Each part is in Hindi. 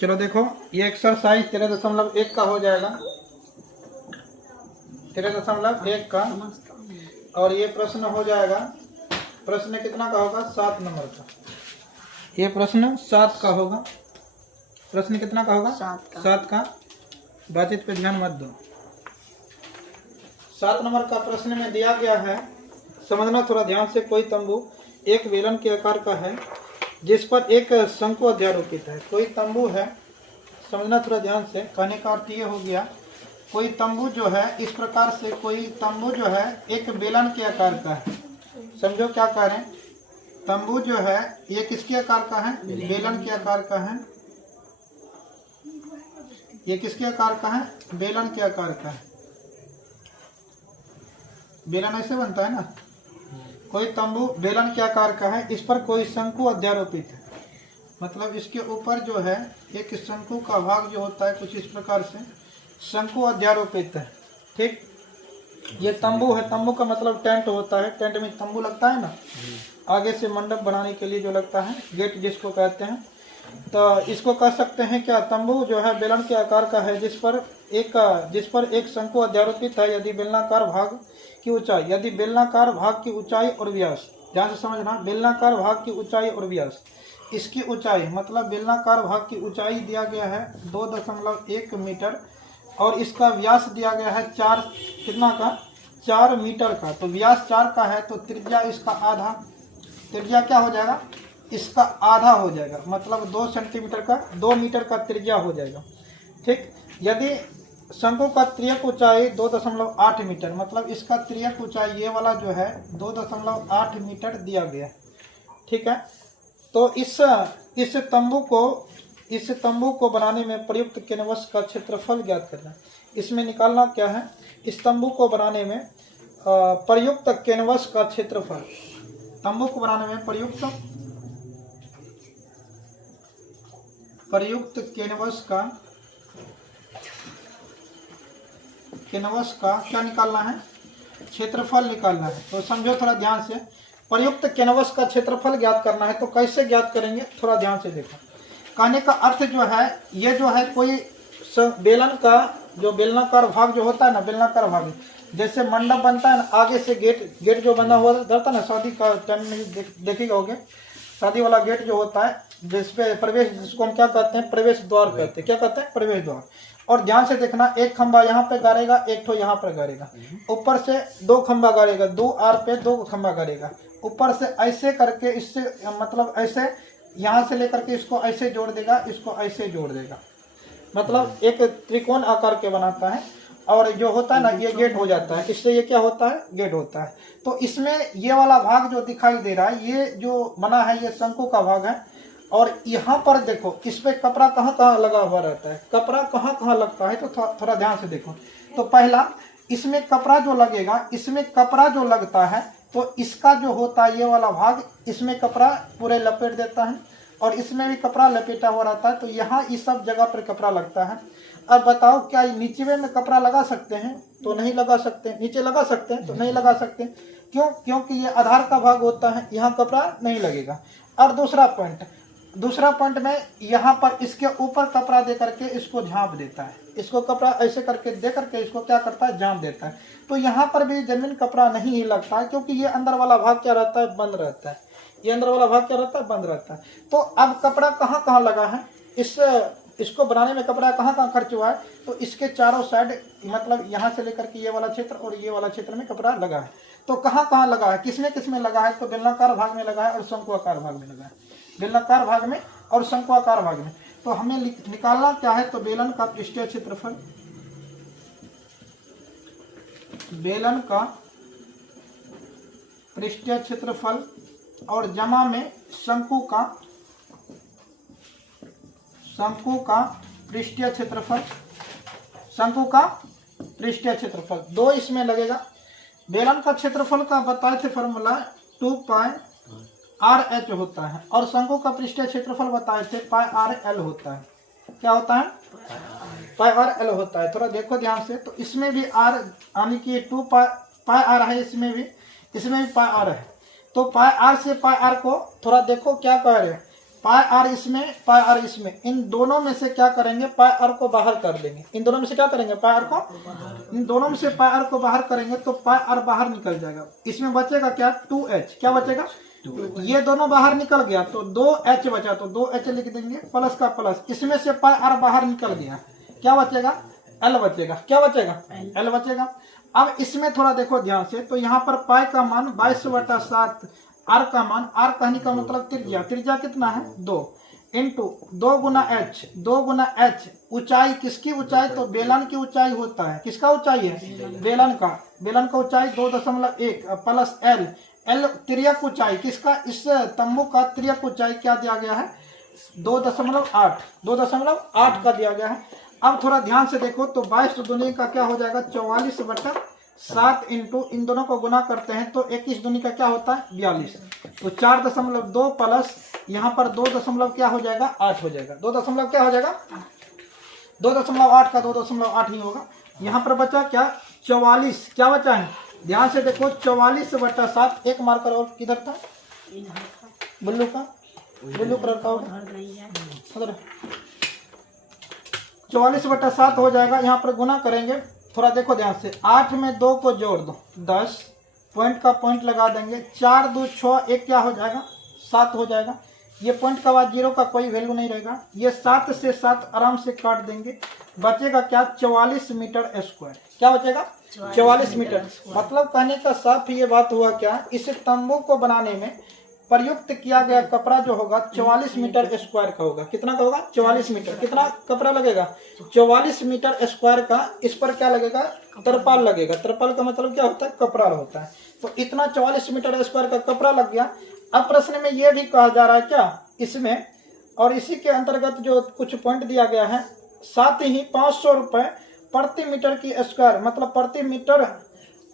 चलो देखो, ये एक्सरसाइज 13.1 का हो जाएगा, 13.1 का। और ये प्रश्न हो जाएगा, प्रश्न कितना का होगा? 7 नंबर का। ये प्रश्न 7 का होगा। प्रश्न कितना का होगा? 7 का। बातचीत पे ध्यान मत दो। 7 नंबर का प्रश्न में दिया गया है, समझना थोड़ा ध्यान से। कोई तंबू एक बेलन के आकार का है जिस पर एक शंकु अध्यारोपित है। कोई तंबू है, समझना थोड़ा ध्यान से। कहने का अर्थ ये हो गया, कोई तंबू जो है इस प्रकार से, कोई तंबू जो है एक बेलन के आकार का है। समझो क्या कह रहे हैं? तंबू जो है ये किसके आकार का है? बेलन के आकार का है। ये किसके आकार का है? बेलन के आकार का है। बेलन ऐसे बनता है ना। कोई तंबू बेलन के आकार का है, इस पर कोई शंकु अध्यारोपित है। मतलब इसके ऊपर जो है एक शंकु का भाग जो होता है कुछ इस प्रकार से शंकु अध्यारोपित है। ठीक, ये तंबू है। तंबू का मतलब टेंट होता है। टेंट में तंबू लगता है ना, आगे से मंडप बनाने के लिए जो लगता है, गेट जिसको कहते हैं। तो इसको कह सकते हैं क्या? तंबू जो है बेलन के आकार का है जिस पर एक शंकु अध्यारोपित है। यदि बेलनाकार भाग की ऊंचाई, यदि बेलनाकार भाग की ऊंचाई और व्यास, ध्यान से समझना, बेलनाकार भाग की ऊंचाई और व्यास, इसकी ऊंचाई मतलब बेलनाकार भाग की ऊंचाई दिया गया है 2.1 मीटर और इसका व्यास दिया गया है 4 कितना का? 4 मीटर का। तो व्यास 4 का है तो त्रिज्या इसका आधा, त्रिज्या क्या हो जाएगा? इसका आधा हो जाएगा। मतलब 2 सेंटीमीटर का, 2 मीटर का त्रिज्या हो जाएगा। ठीक, यदि शंकु का त्रियक ऊंचाई 2.8 मीटर, मतलब इसका त्रियक ऊंचाई ये वाला जो है 2.8 मीटर दिया गया। ठीक है, तो इस तंबू को बनाने में प्रयुक्त कैनवस का क्षेत्रफल ज्ञात करना। इसमें निकालना क्या है? इस तंबू को बनाने में प्रयुक्त कैनवस का क्षेत्रफल, तंबू को बनाने में प्रयुक्त कैनवस का क्या निकालना है? क्षेत्रफल निकालना है। तो समझो थोड़ा ध्यान से, प्रयुक्त कैनवस का क्षेत्रफल ज्ञात करना है। तो कैसे ज्ञात करेंगे? थोड़ा ध्यान से देखो। कहने का अर्थ जो है, ये जो है कोई बेलन का जो बेलनाकार भाग जो होता है ना, बेलनाकार भाग जैसे मंडप बनता है ना, आगे से गेट जो बना हुआ रहता है ना, शादी का टाइम में देखेगा होगे, शादी वाला गेट जो होता है जिसपे प्रवेश, जिसको हम क्या कहते हैं? प्रवेश द्वार कहते हैं। क्या कहते हैं? प्रवेश द्वार। और ध्यान से देखना, एक खंबा यहाँ पे गाड़ेगा, एक ठो यहाँ पर गाड़ेगा, ऊपर से 2 खंबा गाड़ेगा, 2 आर पे 2 खंबा गाड़ेगा, ऊपर से ऐसे करके, इससे मतलब ऐसे यहाँ से लेकर के इसको ऐसे जोड़ देगा, इसको ऐसे जोड़ देगा, मतलब एक त्रिकोण आकार के बनाता है। और जो होता है ना, ये गेट हो जाता है। इससे ये क्या होता है? गेट होता है। तो इसमें ये वाला भाग जो दिखाई दे रहा है, ये जो बना है ये शंकु का भाग है। और यहाँ पर देखो, इस पे कपड़ा कहाँ कहाँ लगा हुआ रहता है? कपड़ा कहाँ कहाँ लगता है? तो थोड़ा ध्यान से देखो। तो पहला, इसमें कपड़ा जो लगेगा, इसमें कपड़ा जो लगता है तो इसका जो होता है ये वाला भाग, इसमें कपड़ा पूरे लपेट देता है और इसमें भी कपड़ा लपेटा हुआ रहता है। तो यहाँ इस सब जगह पर कपड़ा लगता है। अब बताओ, क्या नीचे में कपड़ा लगा सकते हैं? तो नहीं लगा सकते। नीचे लगा सकते हैं? तो नहीं लगा सकते। क्यों? क्योंकि ये आधार का भाग होता है, यहाँ कपड़ा नहीं लगेगा। और दूसरा पॉइंट में यहाँ पर इसके ऊपर कपड़ा दे करके इसको झाँप देता है। इसको कपड़ा ऐसे करके दे करके इसको क्या करता है? झाँप देता है। तो यहाँ पर भी जमीन कपड़ा नहीं ही लगता है, क्योंकि ये अंदर वाला भाग क्या रहता है? बंद रहता है। ये अंदर वाला भाग क्या रहता है? बंद रहता है। तो अब कपड़ा कहाँ कहाँ लगा है? इसको बनाने में कपड़ा कहाँ कहाँ खर्च हुआ है? तो इसके चारों साइड, मतलब यहाँ से लेकर के ये वाला क्षेत्र और ये वाला क्षेत्र में कपड़ा लगा है। तो कहाँ कहाँ लगा है? किसमें लगा है? तो बेलनाकार भाग में लगा है और शंकुआकार भाग में लगा है। बेलनाकार भाग में और शंकुआकार भाग में। तो हमें निकालना क्या है? तो बेलन का पृष्ठीय क्षेत्रफल, बेलन का पृष्ठीय क्षेत्रफल और जमा में शंकु का पृष्ठीय क्षेत्रफल, शंकु का पृष्ठीय क्षेत्रफल, 2 इसमें लगेगा। बेलन का क्षेत्रफल का बताए थे फॉर्मूला 2πr/h होता है और शंकु का पृष्ठीय क्षेत्रफल बताए थे πr/l होता है। क्या होता है? πr/l होता है। थोड़ा देखो ध्यान से। तो इसमें भी r यानी कि 2πr है, इसमें भी πr है। तो πr से πr को थोड़ा देखो क्या कह रहे हैं। पाई आर इसमें, पाई आर इसमें, इन दोनों में से क्या करेंगे, पाई आर को बाहर कर देंगे। इन दोनों में से क्या करेंगे, पाई आर को, इन दोनों में से पाई आर को बाहर करेंगे तो पाई आर बाहर निकल जाएगा। इसमें बचेगा क्या, 2h, क्या बचेगा, ये दोनों बाहर निकल गया तो 2h बचा, तो 2h लिख देंगे प्लस का प्लस, इसमें से पाई आर बाहर निकल गया, क्या बचेगा, l बचेगा, क्या बचेगा, l बचेगा। अब इसमें थोड़ा देखो ध्यान से, तो यहाँ पर पाई का मान 22/7, आर का मान, आर कहने का मतलब त्रिज्या, त्रिज्या कितना है 2 इंटू 2 गुना h, 2 गुना h, ऊंचाई किसकी ऊंचाई, तो बेलन की ऊंचाई होता है, किसका ऊंचाई है, बेलन का, बेलन का ऊंचाई 2.1 प्लस l, l तिर्यक ऊंचाई किसका, इस तंबू का तिर्यक ऊंचाई क्या दिया गया है 2.8, 2.8 का दिया गया है। अब थोड़ा ध्यान से देखो तो 22 दूनी का क्या हो जाएगा 44/7 इंटू इन दोनों को गुना करते हैं तो 21 दूनी का क्या होता है 42, तो 4.2 प्लस यहाँ पर 2 क्या हो जाएगा 8 हो जाएगा, 2 क्या हो जाएगा 2.8 का 2.8 ही होगा। यहाँ पर बचा क्या 44, क्या बचा है ध्यान से देखो 44/7, एक मार्कर और किधर था ब्लू का, ब्लू कलर का होगा 44/7 हो जाएगा। यहाँ पर गुना करेंगे, थोड़ा देखो ध्यान से, 8 में 2 को जोड़ दो 10, पॉइंट का पॉइंट लगा देंगे, 4 2 6, एक क्या हो जाएगा 7 हो जाएगा। ये पॉइंट का बाद 0 का कोई वैल्यू नहीं रहेगा, ये 7 से 7 आराम से काट देंगे, बचेगा क्या 44 मीटर स्क्वायर, क्या बचेगा 44 मीटर। मतलब कहने का साफ ये बात हुआ क्या, इस तंबू को बनाने में प्रयुक्त किया गया कपड़ा जो होगा 44 मीटर स्क्वायर का होगा, कितना का होगा 44 मीटर, कितना कपड़ा लगेगा 44 मीटर स्क्वायर का। इस पर क्या लगेगा तरपाल लगेगा, तरपाल का मतलब क्या होता है कपड़ा होता है, तो इतना 44 मीटर स्क्वायर का कपड़ा लग गया। अब प्रश्न में ये भी कहा जा रहा है क्या इसमें, और इसी के अंतर्गत जो कुछ पॉइंट दिया गया है, साथ ही 500 रुपये प्रति मीटर की स्क्वायर, मतलब प्रति मीटर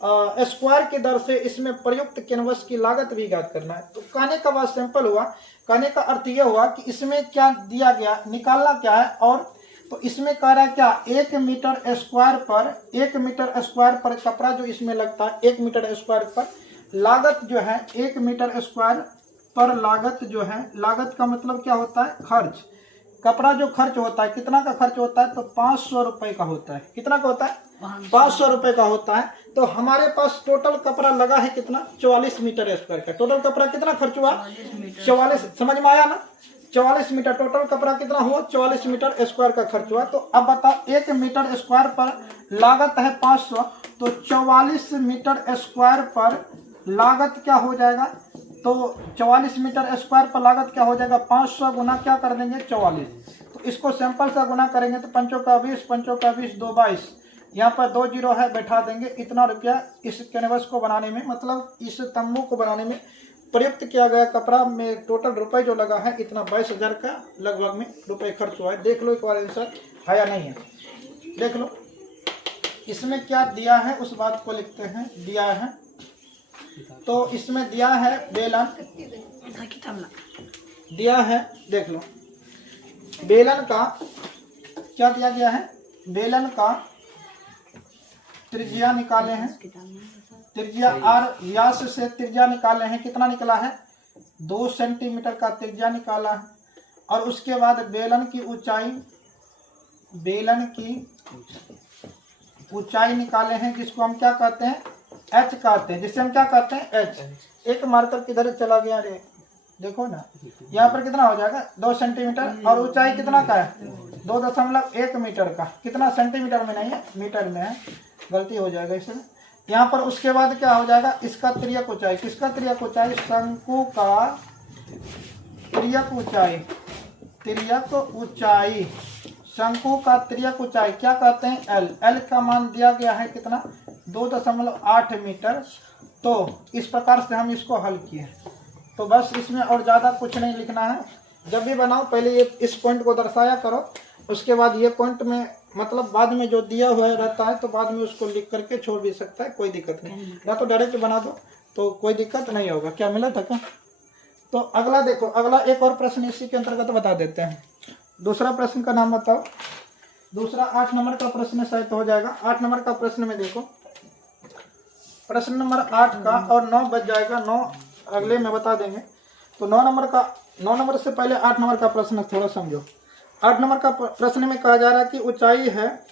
स्क्वायर की दर से इसमें प्रयुक्त कैनवस की लागत भी ज्ञात करना है। तो कहने का बात सिंपल हुआ, कहने का अर्थ यह हुआ कि इसमें क्या दिया गया, निकालना क्या है, और तो इसमें कह रहा है क्या 1 मीटर स्क्वायर पर, 1 मीटर स्क्वायर पर कपड़ा जो इसमें लगता है 1 मीटर स्क्वायर पर लागत जो है 1 मीटर स्क्वायर पर लागत जो है, लागत का मतलब क्या होता है खर्च, कपड़ा जो खर्च होता है कितना का खर्च होता है तो 500 रुपए का होता है, कितना का होता है 500 रुपए का होता है। तो हमारे पास टोटल कपड़ा लगा है कितना 44 मीटर स्क्वायर का, टोटल कपड़ा कितना खर्च हुआ 44, समझ में आया ना 44 मीटर टोटल कपड़ा कितना हुआ 44 मीटर स्क्वायर का खर्च हुआ। तो अब बताओ 1 मीटर स्क्वायर पर लागत है 500, तो 44 मीटर स्क्वायर पर लागत क्या हो जाएगा, तो 44 मीटर स्क्वायर पर लागत क्या हो जाएगा 500 गुना क्या कर देंगे 44, तो इसको सिंपल सा गुना करेंगे तो 5 का 20, 5 का 20, 2 22, यहाँ पर 2 जीरो है बैठा देंगे। इतना रुपया इस कैनवस को बनाने में, मतलब इस तंबू को बनाने में प्रयुक्त किया गया कपड़ा में टोटल रुपए जो लगा है इतना 22,000 का लगभग में रुपए खर्च हुआ है। देख लो एक बार आंसर है या नहीं है, देख लो इसमें क्या दिया है उस बात को लिखते हैं। दिया है तो इसमें दिया है बेलन, दिया है देख लो बेलन का क्या दिया गया है, बेलन का त्रिज्या निकाले हैं, त्रिज्या आर व्यास से त्रिज्या निकाले हैं, कितना निकला है 2 सेंटीमीटर का त्रिज्या निकाला है। और उसके बाद बेलन की ऊंचाई, बेलन की ऊंचाई निकाले हैं जिसको हम क्या कहते हैं एच कहते हैं, जिससे हम क्या कहते हैं एच। एक मार्कर किधर चला गया रे, देखो ना यहाँ पर कितना हो जाएगा 2 सेंटीमीटर, और ऊंचाई कितना का है 2.1 मीटर का, कितना सेंटीमीटर में नहीं है मीटर में है, गलती हो जाएगा इसमें। यहाँ पर उसके बाद क्या हो जाएगा इसका त्रियक ऊंचाई, किसका त्रियक ऊंचाई शंकु का त्रियक ऊंचाई, त्रियक ऊंचाई, शंकु का त्रियक ऊंचाई क्या कहते हैं एल, एल का मान दिया गया है कितना 2.8 मीटर। तो इस प्रकार से हम इसको हल किए। तो बस इसमें और ज़्यादा कुछ नहीं लिखना है, जब भी बनाओ पहले ये इस पॉइंट को दर्शाया करो, उसके बाद ये पॉइंट में मतलब बाद में जो दिया हुआ रहता है तो बाद में उसको लिख करके छोड़ भी सकता है, कोई दिक्कत नहीं, या तो डायरेक्ट बना दो तो कोई दिक्कत नहीं होगा। क्या मिला था क्या? तो अगला देखो, अगला एक और प्रश्न इसी के अंतर्गत बता देते हैं। दूसरा प्रश्न का नाम बताओ, दूसरा 8 नंबर का प्रश्न शायद हो जाएगा। 8 नंबर का प्रश्न में देखो, प्रश्न नंबर 8 का और 9 बच जाएगा, 9 अगले में बता देंगे। तो 9 नंबर का 9 नंबर से पहले 8 नंबर का प्रश्न थोड़ा समझो। 8 नंबर का प्रश्न में कहा जा रहा है कि ऊंचाई है